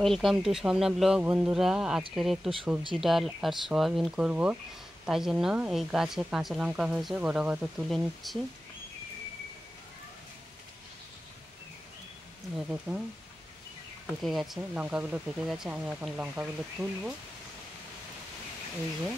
Welcome to Swapna blog. বন্ধুরা, আজকের একটু সবজি ডাল আর সয়াবিন করব। তাই জন্য এই গাছে কাঁচা লঙ্কা হয়েছে, গোটা কত তুলে নিচ্ছি। দেখুন পেকে গেছে, লঙ্কাগুলো পেকে গেছে। আমি এখন লঙ্কাগুলো তুলব। এই যে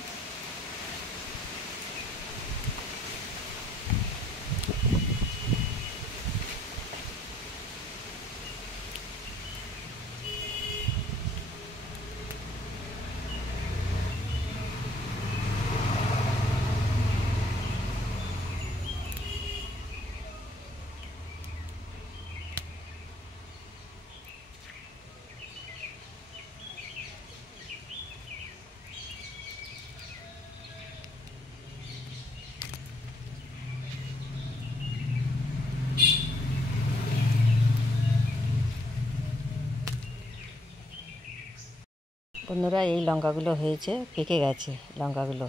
বন্ধুরা, এই লঙ্কাগুলো হয়েছে, পেকে গেছে লঙ্কাগুলো।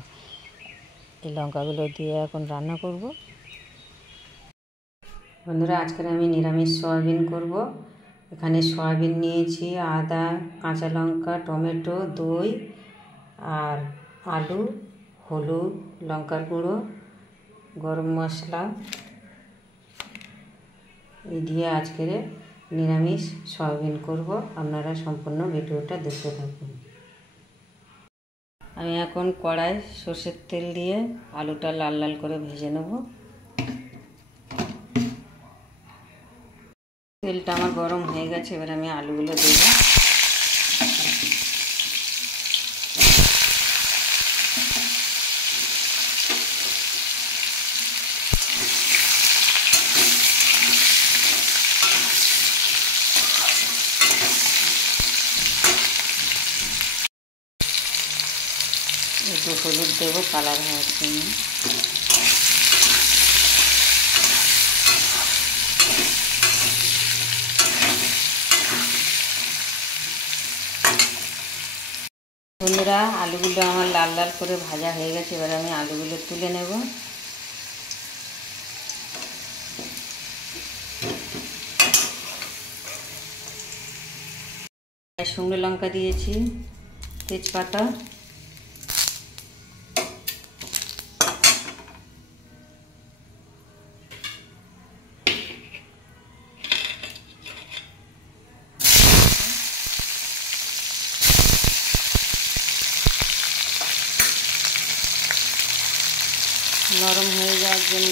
এই লঙ্কাগুলো দিয়ে এখন রান্না করব। বন্ধুরা, আজকের আমি নিরামিষ সয়াবিন করব। এখানে সয়াবিন নিয়েছি, আদা, কাঁচা লঙ্কা, টমেটো, দই আর আলু, হলুদ, লঙ্কার গুঁড়ো, গরম মশলা এই দিয়ে আজকের নিরামিষ সয়াবিন করব। আপনারা সম্পূর্ণ ভিডিওটা দেখতে থাকুন। আমি এখন কড়াই সর্ষের তেল দিয়ে আলুটা লাল লাল করে ভেজে নেব। তেলটা আমার গরম হয়ে গেছে, এবার আমি আলুগুলো দেব। একটু হলুদ দেবো কালার হওয়ার জন্য। বন্ধুরা, আলুগুলো আমার লাল লাল করে ভাজা হয়ে গেছে, এবার আমি আলুগুলো তুলে নেব। শুকনো লঙ্কা দিয়েছি, তেজপাতা, নরম হয়ে যাওয়ার জন্য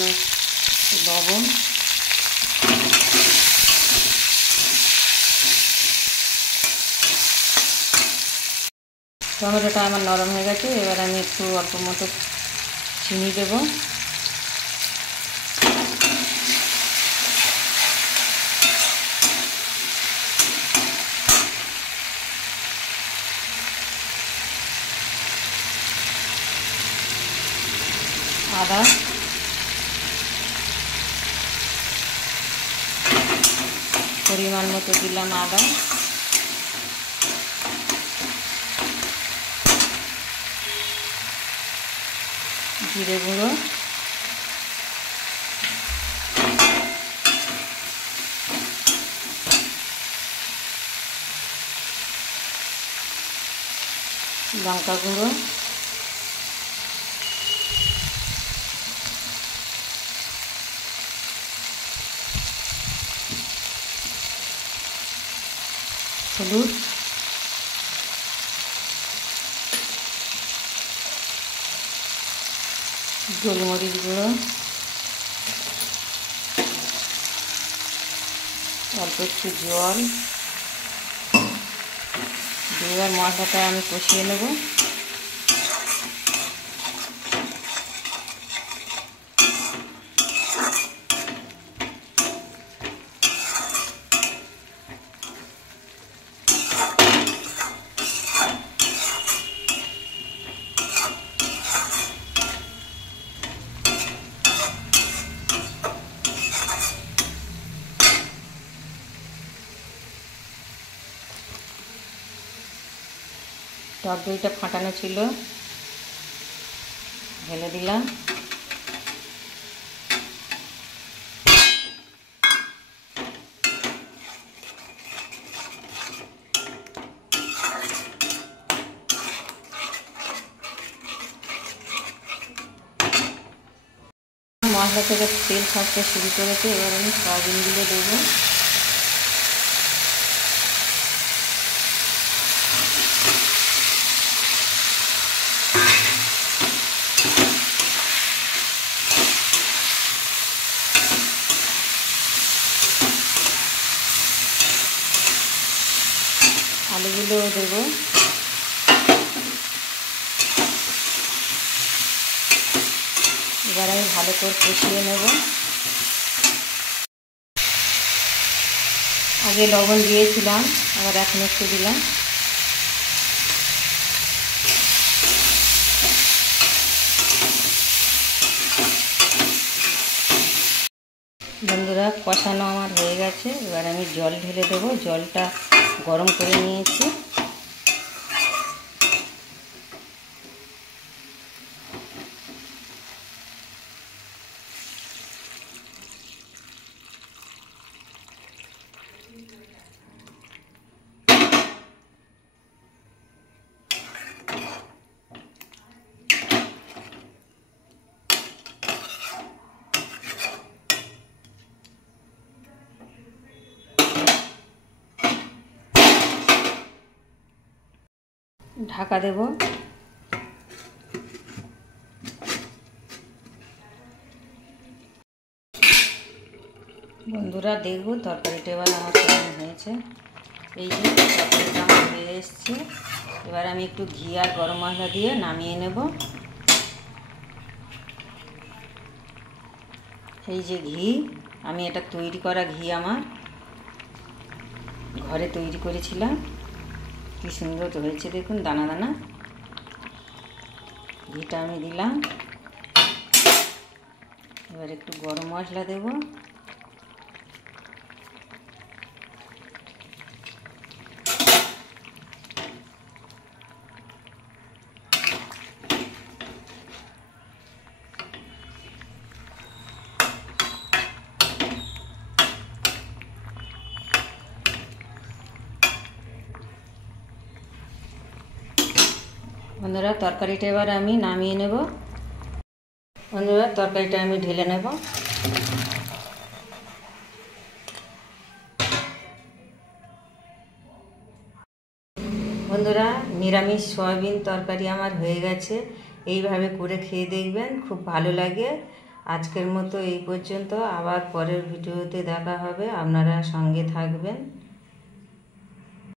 লবণ, টমেটোটা আমার নরম হয়ে গেছে, এবার আমি একটু অল্প মতো চিনি দেব। আদা, পরিমাণ মতো দিলাম আদা, জিরে গুঁড়ো, লঙ্কা গুঁড়ো, হলুদ, গোলমরিচ গুঁড়ো, অল্প একটু জল। এবার মশলাটা আমি কষিয়ে নেব। টক দইটা ফাটানো ছিল, ঢেলে দিলাম। মশলা থেকে তেল ছাড়তে শুরু করেছে। এবার আমি সয়াবিনগুলো দেবো। আলুগুলোও দেবো। এবার আমি ভালো করে কষিয়ে নেব। আগে লবণ দিয়েছিলাম, আবার এখন একটু দিলাম। বন্ধুরা, কষানো আমার হয়ে গেছে। এবার আমি জল ঢেলে দেবো। জলটা গরম করে নিয়েছি। ঢাকা দেব। বন্ধুরা, দেখব তরকারিটা এবার আমার কেমন হয়েছে। এই যে তরকারিটা আমার হয়ে এসছে। এবার আমি একটু ঘি আর গরম মশলা দিয়ে নামিয়ে নেব। এই যে ঘি, আমি এটা তৈরি করা ঘি, আমার ঘরে তৈরি করেছিলাম। কি সুন্দর হয়েছে দেখুন, দানা দানা। ঘিটা আমি দিলাম। এবার একটু গরম মশলা দেব। বন্ধুরা, তরকারিটা এবার আমি নামিয়ে নেব। বন্ধুরা, তরকারিটা আমি ঢেলে নেব। বন্ধুরা, নিরামিষ সয়াবিন তরকারি আমার হয়ে গেছে। এইভাবে করে খেয়ে দেখবেন, খুব ভালো লাগে। আজকের মতো এই পর্যন্ত। আবার পরের ভিডিওতে দেখা হবে। আপনারা সঙ্গে থাকবেন।